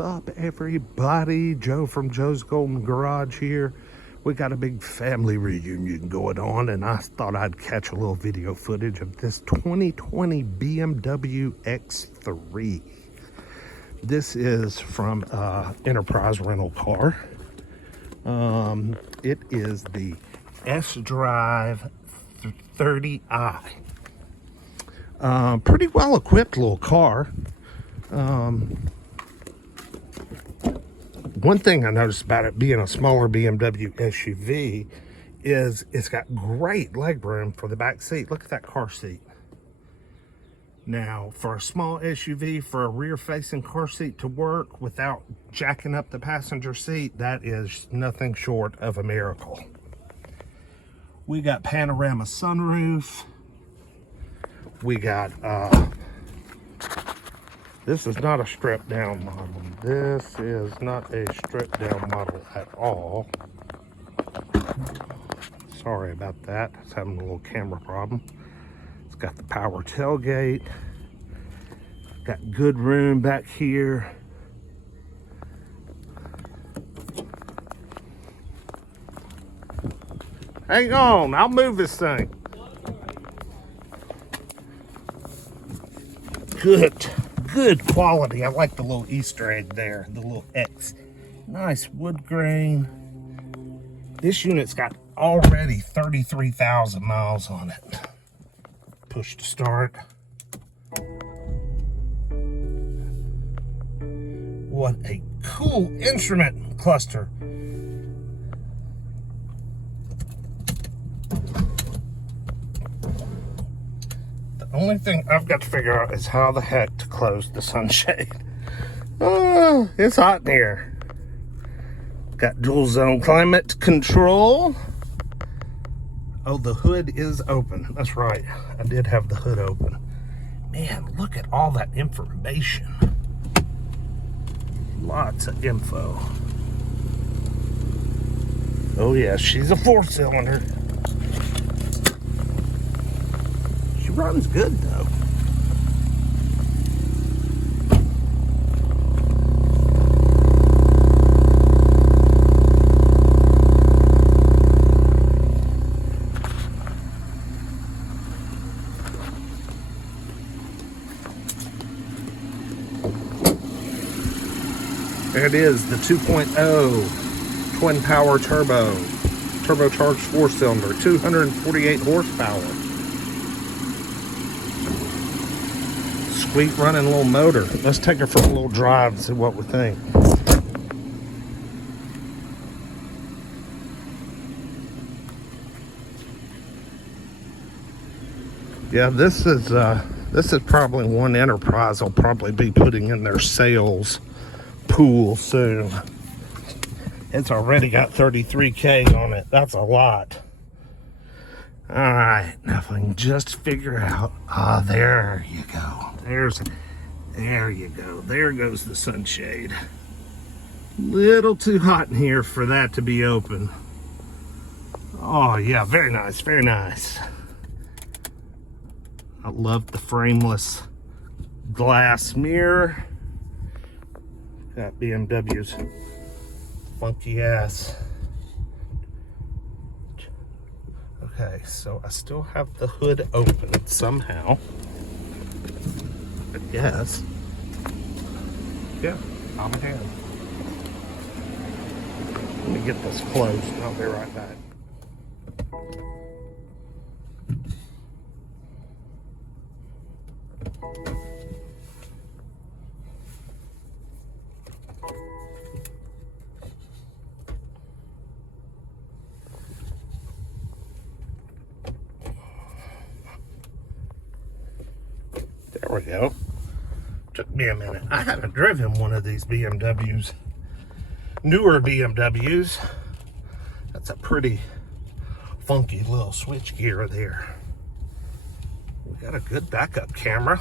What's up, everybody? Joe from Joe's Golden Garage here. We got a big family reunion going on, and I thought I'd catch a little video footage of this 2020 BMW X3. This is from Enterprise Rental Car. It is the S-Drive 30i. Pretty well equipped little car. One thing I noticed about it being a smaller BMW SUV is it's got great legroom for the back seat. Look at that car seat. Now, for a small SUV, for a rear-facing car seat to work without jacking up the passenger seat, that is nothing short of a miracle. We got panorama sunroof. We got, this is not a stripped down model. This is not a stripped down model at all. Sorry about that. It's having a little camera problem. It's got the power tailgate. Got good room back here. Hang on, I'll move this thing. Good quality. I like the little Easter egg there, the little X. Nice wood grain. This unit's got already 33,000 miles on it. Push to start. What a cool instrument cluster. The only thing I've got to figure out is how the heck to close the sunshade. Oh, it's hot in here. Got dual zone climate control. Oh, the hood is open. That's right. I did have the hood open. Man, look at all that information. Lots of info. Oh yeah, she's a 4-cylinder. She runs good though. There it is, the 2.0 twin power turbocharged 4-cylinder, 248 horsepower. Sweet running little motor. Let's take her for a little drive and see what we think. Yeah, this is probably one Enterprise will probably be putting in their sales pool soon. It's already got 33K on it. That's a lot. All right, now if I can just figure out, there you go. There you go. There goes the sunshade. Little too hot in here for that to be open. Oh yeah, very nice, very nice. I love the frameless glass mirror. Got BMW's funky ass. Okay, so I still have the hood open somehow. But yes. Yeah, I'm ahead. Let me get this closed and I'll be right back. There we go. Took me a minute. I haven't driven one of these BMWs. Newer BMWs. That's a pretty funky little switch gear there. We got a good backup camera.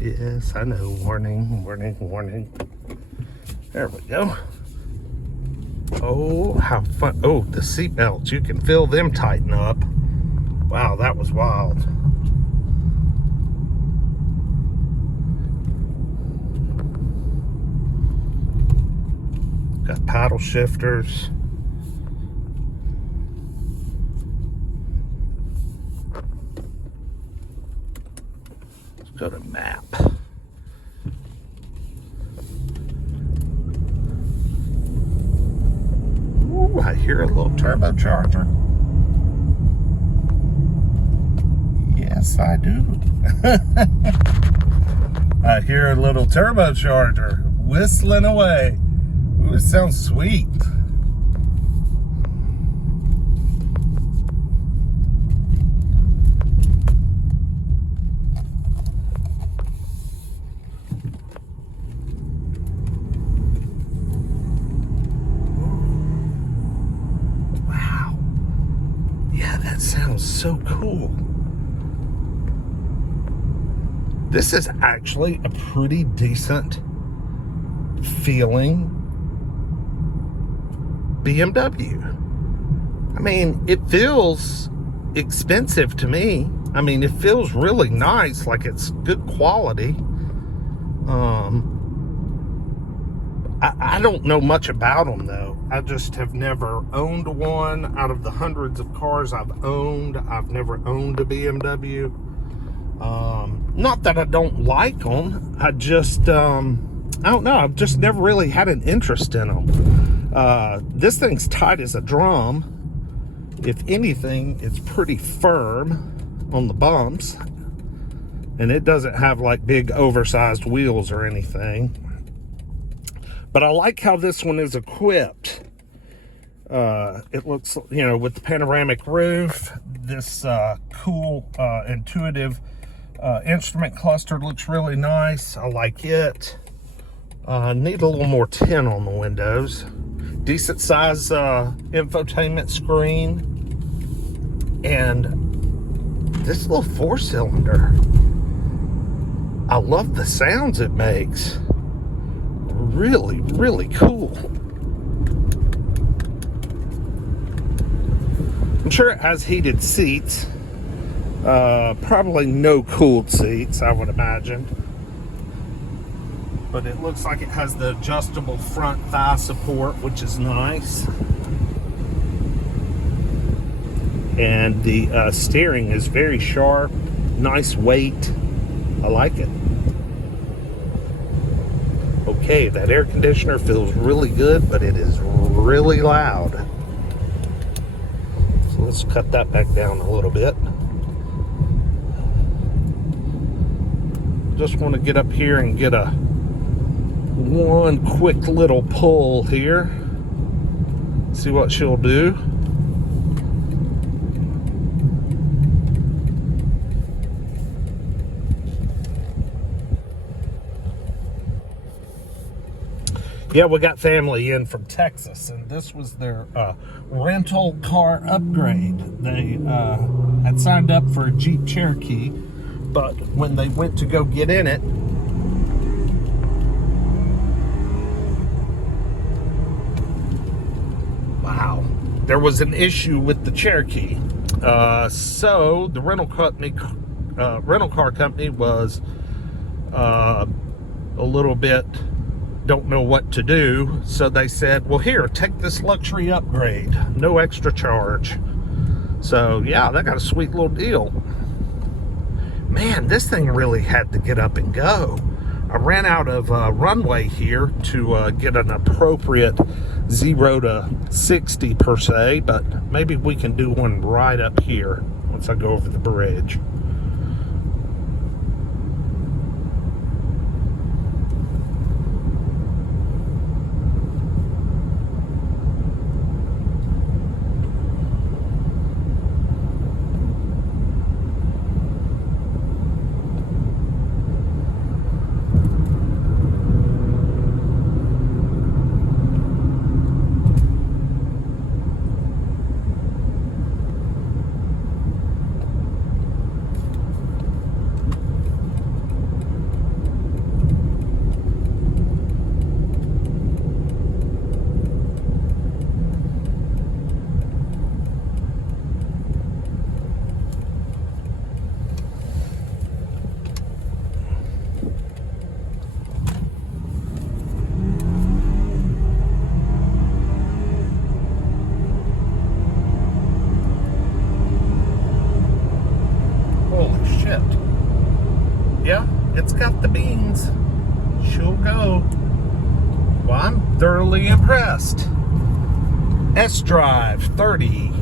Yes, I know. Warning, warning, warning. There we go. Oh, how fun. Oh, the seat belts. You can feel them tighten up. Wow, that was wild. Got paddle shifters. Let's go to map. Ooh, I hear a little turbocharger. Yes, I do. I hear a little turbocharger whistling away. Ooh, it sounds sweet. Wow. Yeah, that sounds so cool. This is actually a pretty decent feeling BMW. I mean, it feels expensive to me. I mean, it feels really nice, like it's good quality. I don't know much about them though. I just have never owned one. Out of the hundreds of cars I've owned, I've never owned a BMW. Not that I don't like them, I just I don't know, I've just never really had an interest in them. This thing's tight as a drum. If anything, it's pretty firm on the bumps, and it doesn't have like big oversized wheels or anything. But I like how this one is equipped. It looks, you know, with the panoramic roof, this cool, intuitive instrument cluster looks really nice. I like it. Need a little more tint on the windows. Decent size infotainment screen. And this little 4-cylinder, I love the sounds it makes. Really, really cool. I'm sure it has heated seats. Probably no cooled seats, I would imagine. But it looks like it has the adjustable front thigh support, which is nice. And the steering is very sharp, nice weight. I like it. Okay, that air conditioner feels really good, but it is really loud. So let's cut that back down a little bit. Just want to get up here and get one quick little pull here. See what she'll do. Yeah, we got family in from Texas, and this was their rental car upgrade. They had signed up for a Jeep Cherokee, but when they went to go get in it, wow, there was an issue with the Cherokee. So the rental car company was a little bit don't know what to do, so they said, well, here, take this luxury upgrade, no extra charge. So yeah, they got a sweet little deal. Man, this thing really had to get up and go. I ran out of runway here to get an appropriate 0 to 60 per se, but maybe we can do one right up here once I go over the bridge. go. Well, I'm thoroughly impressed. S-Drive 30.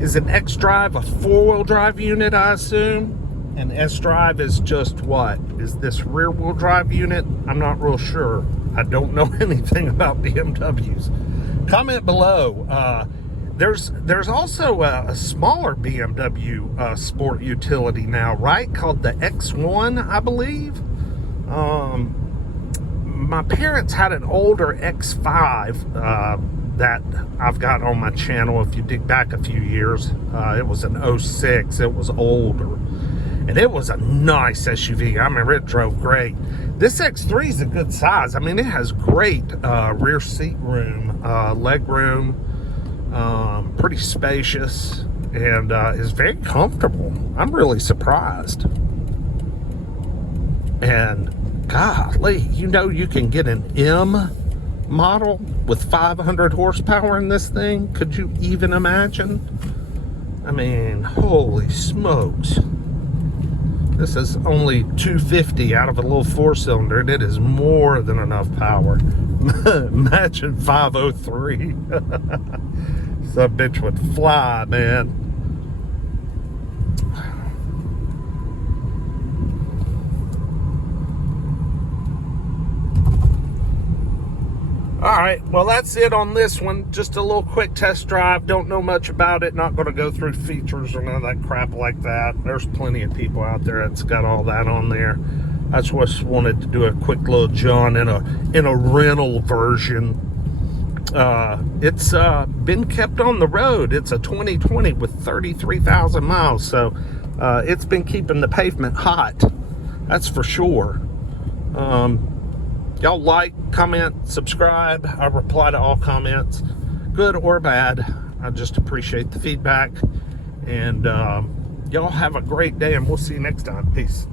Is an X-Drive a four-wheel drive unit, I assume? And S-Drive is just what? Is this rear-wheel drive unit? I'm not real sure. I don't know anything about BMWs. Comment below. There's also a smaller BMW sport utility now, right? Called the X1, I believe. My parents had an older X5 that I've got on my channel. If you dig back a few years, it was an '06. It was older. And it was a nice SUV. I remember it drove great. This X3 is a good size. I mean, it has great rear seat room, leg room, pretty spacious, and is very comfortable. I'm really surprised. And golly, you know, you can get an M model with 500 horsepower in this thing. Could you even imagine? I mean, holy smokes. This is only 250 out of a little four-cylinder, and it is more than enough power. Imagine 503. That bitch would fly, man. All right, well, that's it on this one. Just a little quick test drive. Don't know much about it. Not going to go through features or none of that crap like that. There's plenty of people out there that's got all that on there. I just wanted to do a quick little John in a rental version. It's been kept on the road. It's a 2020 with 33,000 miles, so it's been keeping the pavement hot. That's for sure. Y'all like, comment, subscribe. I reply to all comments, good or bad. I just appreciate the feedback. And y'all have a great day, and we'll see you next time. Peace.